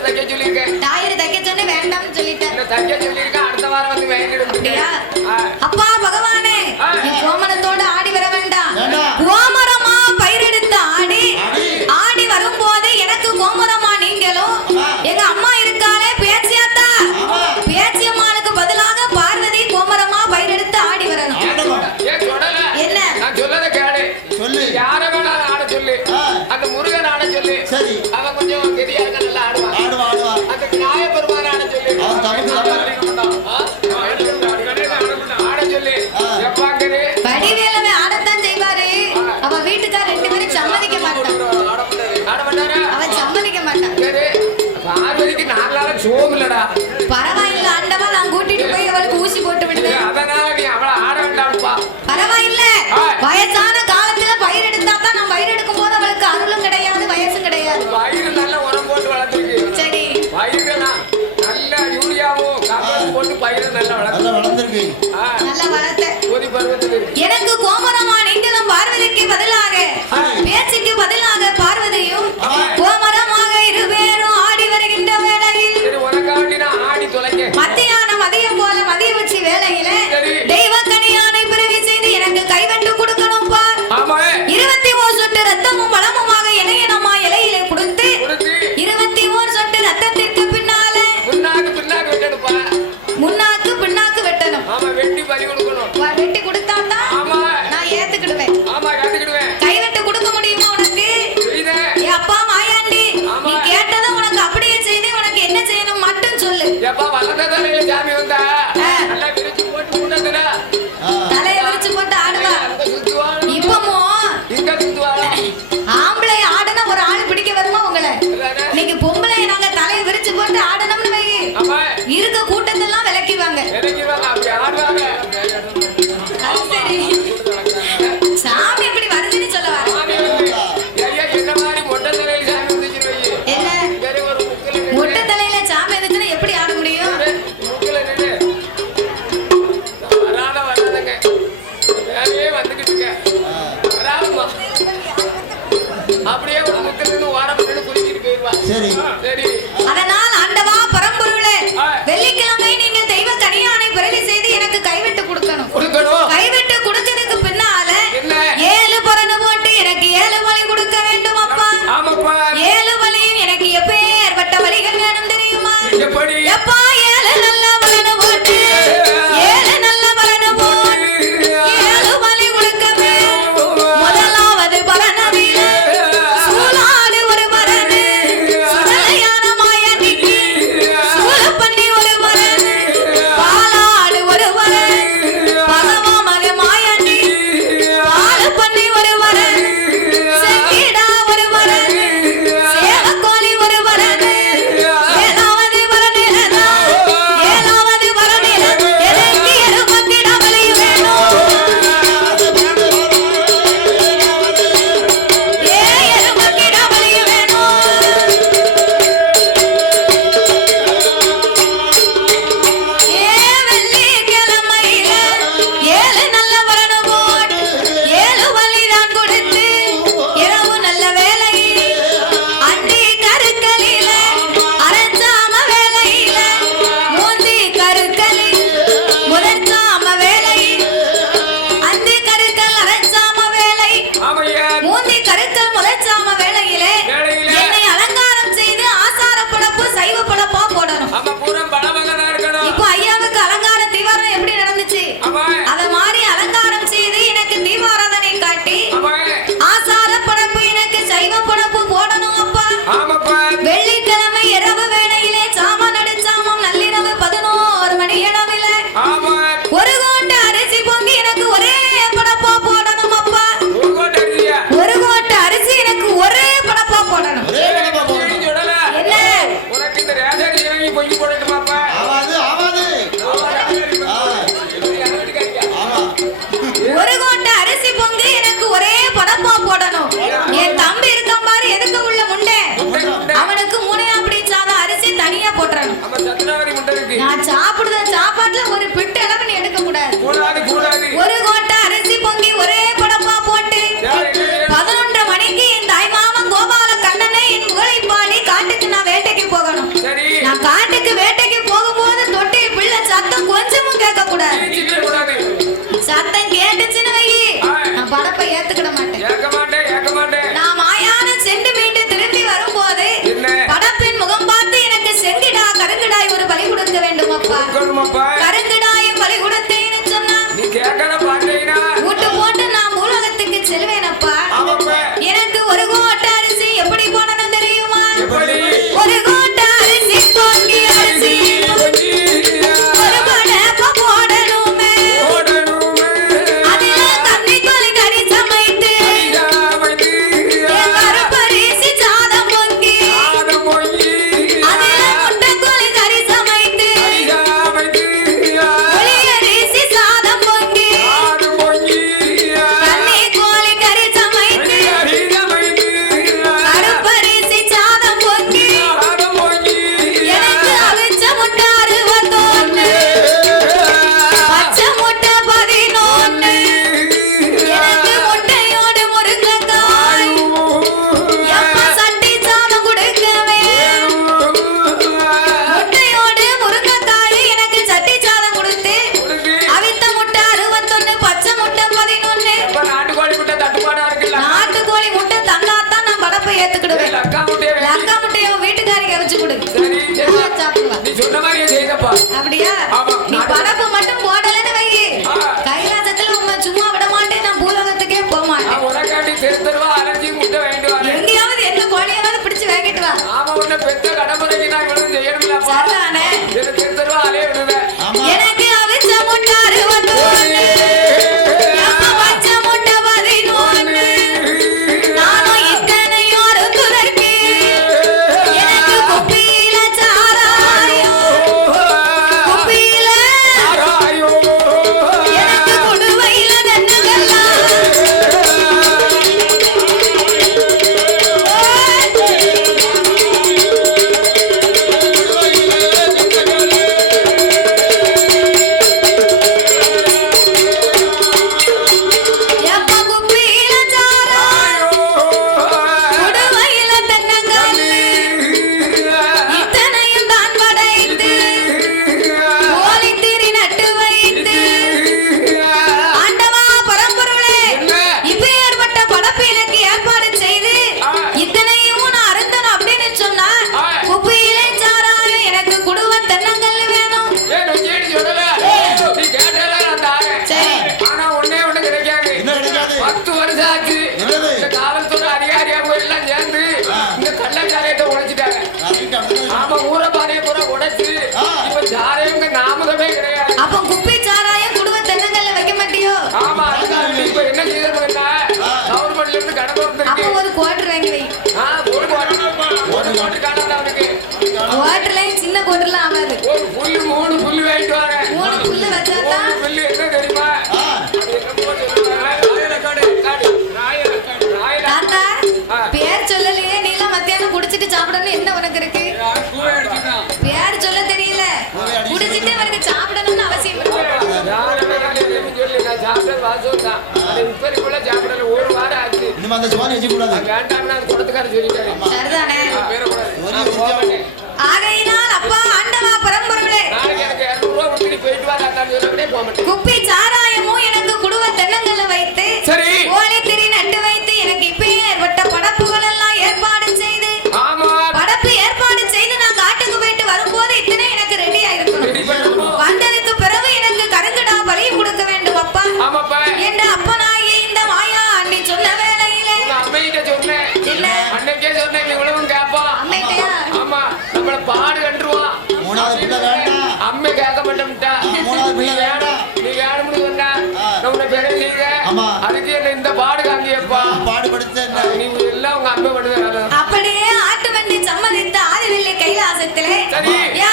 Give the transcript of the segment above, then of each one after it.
தைக்க சொல்லியிருக்கேன். டாயர் வேண்டாம்னு சொல்லிட்டேன். தைக்க சொல்லியிருக்கேன் அடுத்த வாரம் வந்து வாங்கிட்டு அப்பா பகவானே கோமன நல்லா வளர்ந்துருக்கு. நல்லா வளர்த்த. எனக்கு கோமரமான இங்கலம் பார்வதிக்கு பதிலாக பேச்சுக்கு பதில் எப்பா விரிச்சு போட்டு ஆடுவா இப்பமோ இங்க சுத்துவாளா ஆம்பளை ஆடுனா ஒரு ஆள் பிடிக்க வருமா உங்களை? நீங்க பொம்பளை நாங்க தலைய விரிச்சு போட்டு ஆடணும்னு வை. இருக்க கூட்டத்தெல்லாம் விளக்கிவாங்க விளக்கிவாங்க ஒரு கோட்டை அரிசி பொங்கி எனக்கு ஒரே படப்பா போடணும். என் தம்பி இருக்க மாதிரி எதுக்கு உள்ள முண்டை? அவனுக்கு மூணையா பிடிச்சாத அரிசி தனியா போட்டுறணும். நான் சாப்பிடுற சாப்பாட்டுல ஒரு பிட்டு அளவு நீ எடுக்க கூடாது ஏத்துக்கிட மாட்டேன் ஏத்துக்கிடுவேன். அக்கா அப்படியா? நீ மட்டும் போடலன்னு வை. கைலாசத்துல உன்னை சும்மா விட மாட்டேன் நான் பூலோகத்துக்கே பிடிச்சு வேகிட்டு வா. உன்னை சொல்லலையே. நீலாம் மத்தியானம் குடிச்சிட்டு சாப்பிடணும் என்ன உனக்கு இருக்கு? பேர் சாப்பிடணும்னு அவசியம் ஒரு வாரம் ஆச்சு. இனிமே அந்த ஜோன் எஞ்சி கூடாது. வேண்டாம்னா சரிதானே? ஆகையினால் குப்பி சாராயமும் எனக்கு குடும்ப தென்னங்கல்ல வைத்து சரி. கோழி திரி நட்டு வைத்து எனக்கு இப்பிலே ஏற்பட்ட படப்புகள் எல்லாம் அப்படியே ஆட்டு வண்டி சம்மதித்த ஆதிவில்லை கைலாசத்திலே.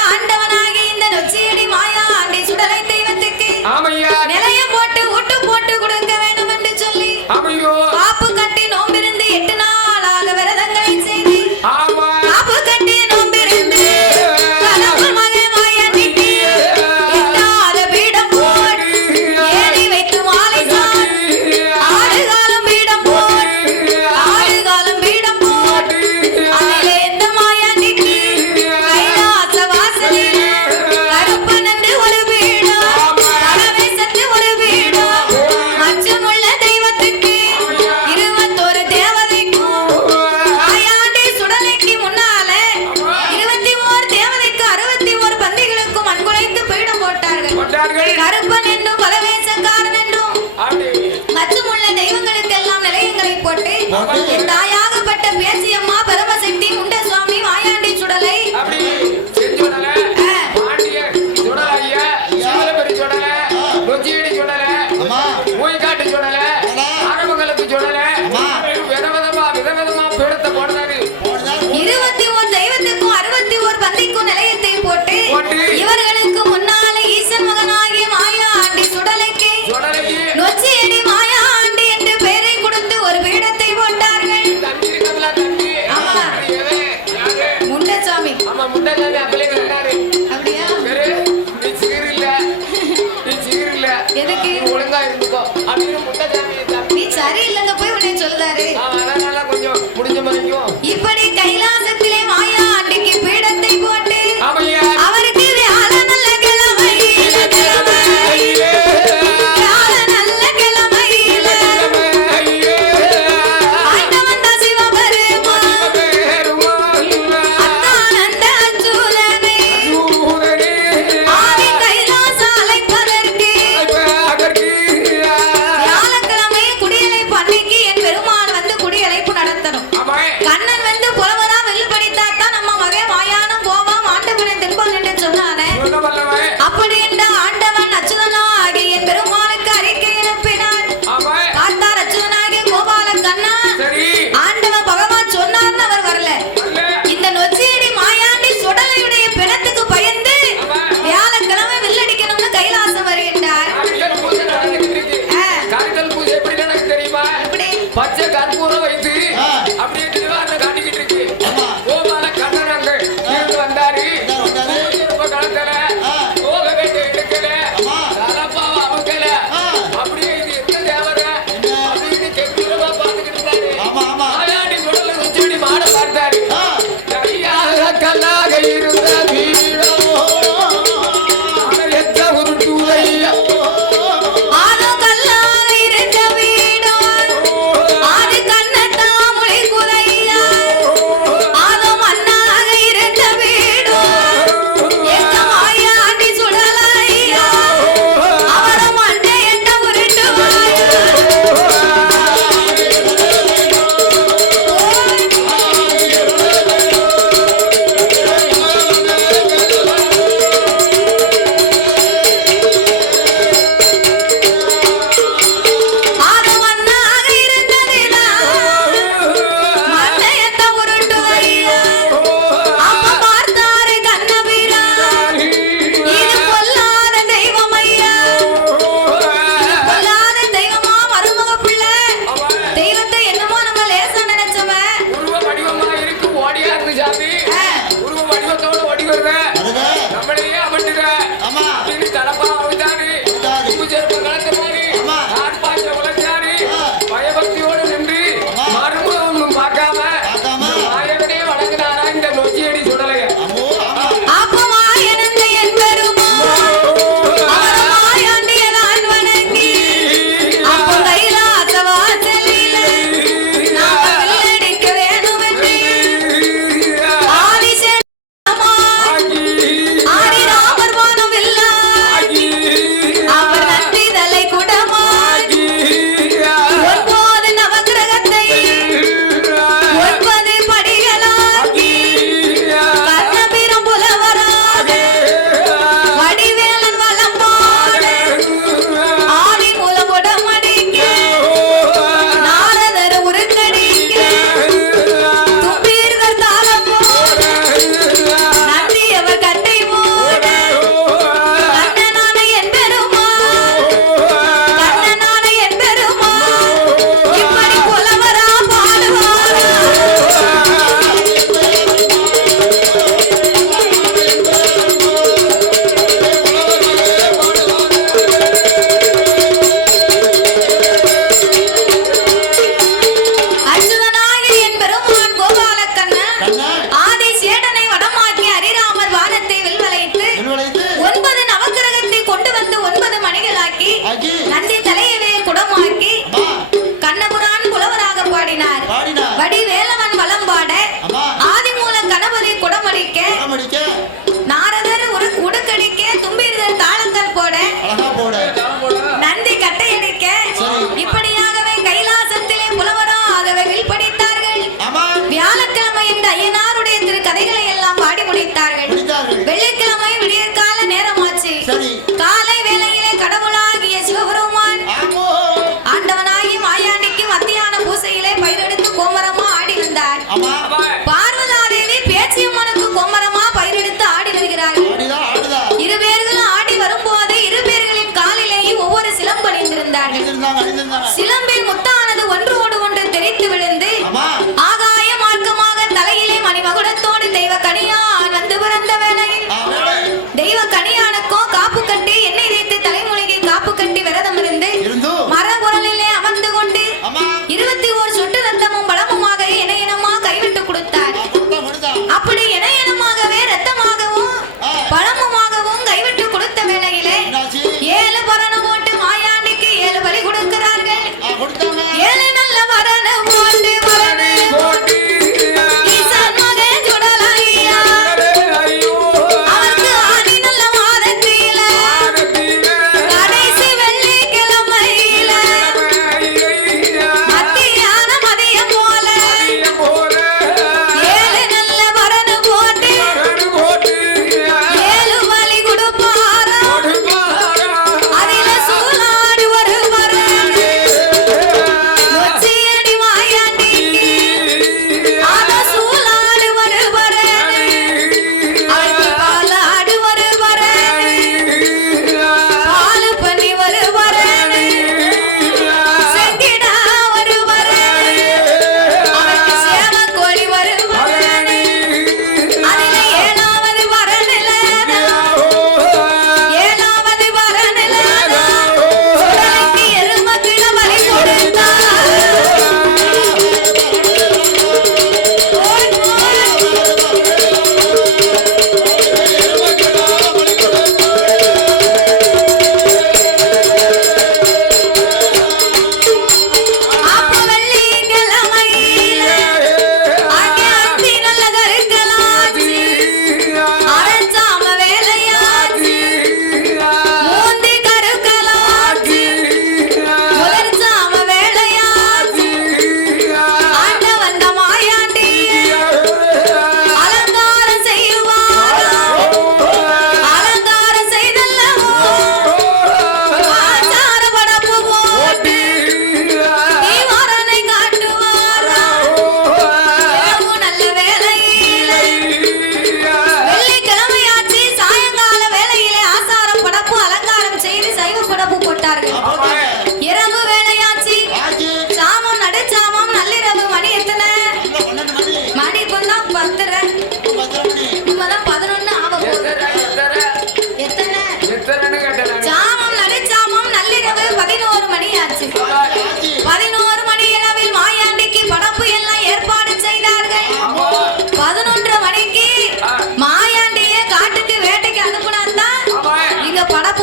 ஆண்ட ஒழுங்கா இருந்துக்கோ. அப்படின்னு முட்டை தேவையை நீ சரியில்லைன்னு போய் உடனே சொல்லுதாரு. அதனால கொஞ்சம் முடிஞ்ச வரைக்கும்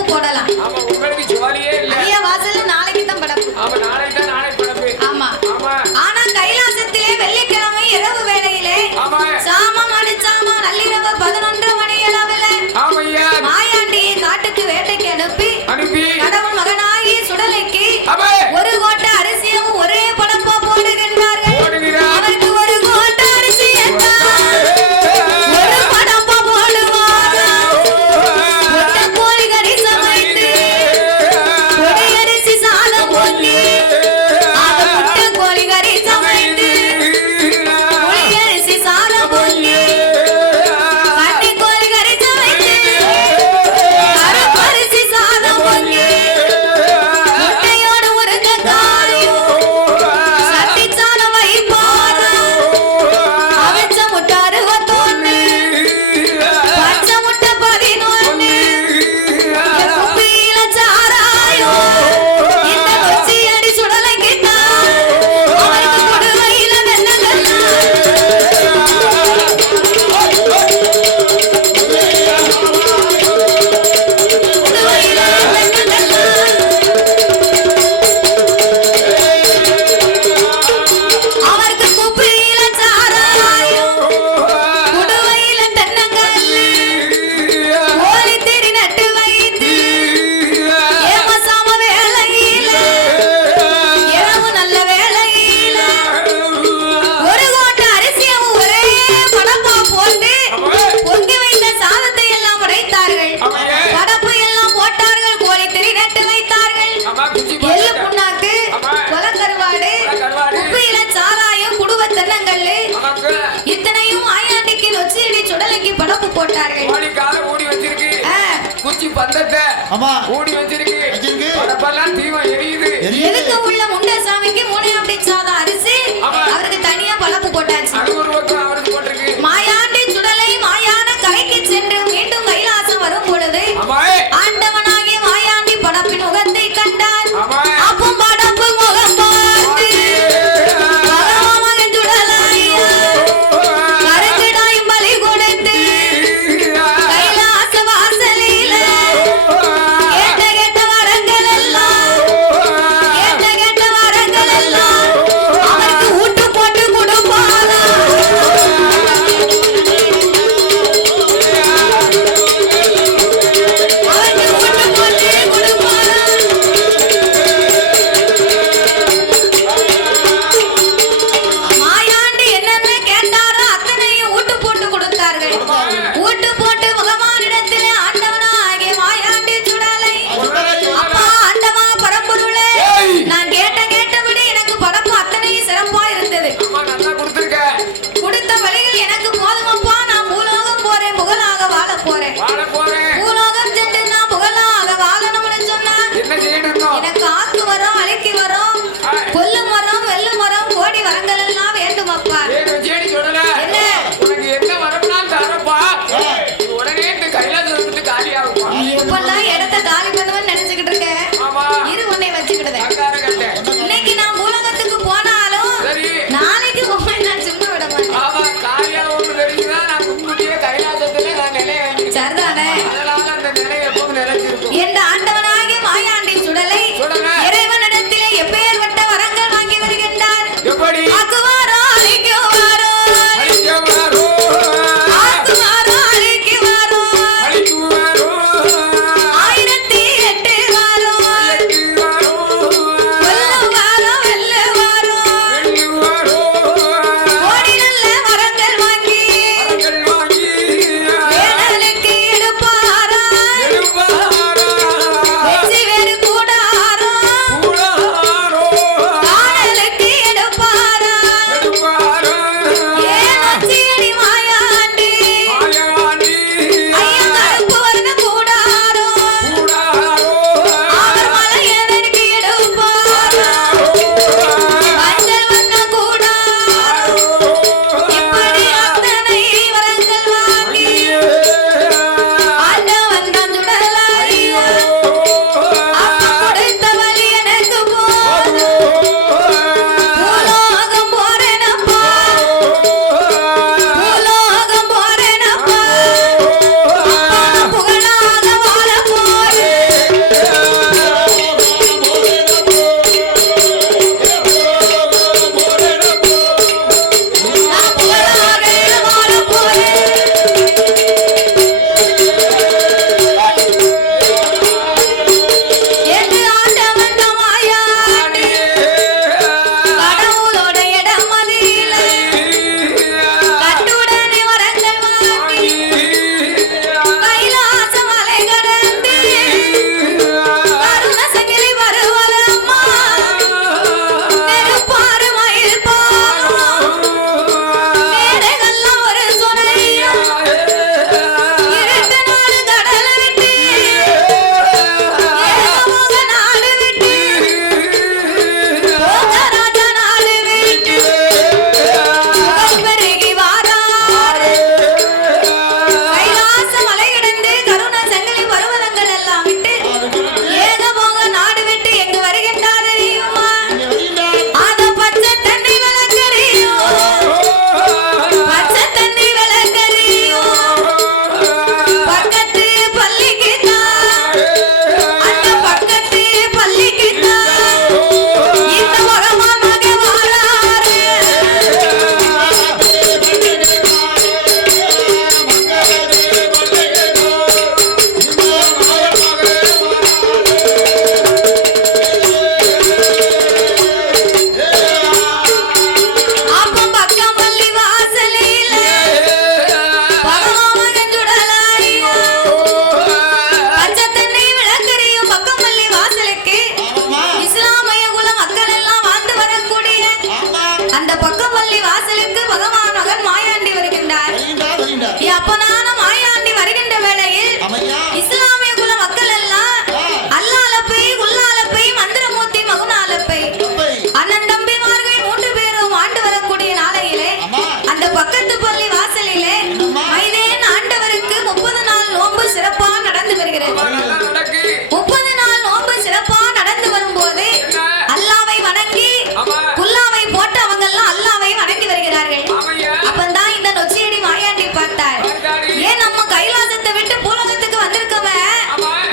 போடலாம்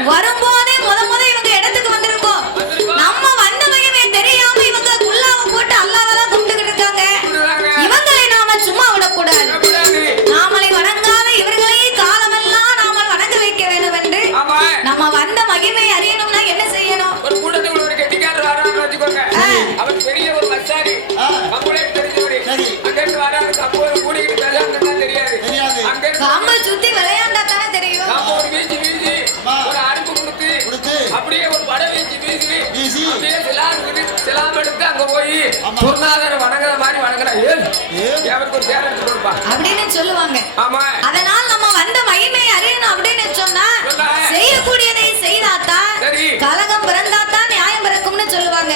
வரும்போது சொர்ணாதர வணங்குற மாதிரி வணங்குறா. அப்படின்னு சொல்லுவாங்க. ஆமா. நம்ம வந்த மகிமை அறியணும் அப்படின்னு சொன்னா செய்யக்கூடியதை செய்தாத்தா கலகம் பிறந்தாத்தா நியாயம் பிறக்கும்னு சொல்லுவாங்க.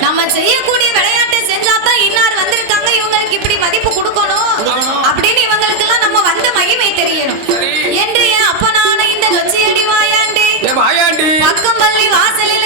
நம்ம செய்யக்கூடிய விளையாட்டை செஞ்சாதான் இன்னார் வந்திருக்காங்க இவங்களுக்கு இப்படி மதிப்பு கொடுக்கணும் அப்படின்னு இவங்களுக்கு எல்லாம் நம்ம வந்த மகிமை தெரியணும். என்று ஏன் அப்ப இந்த நொச்சி வாயாண்டி பக்கம் பள்ளி வாசலில்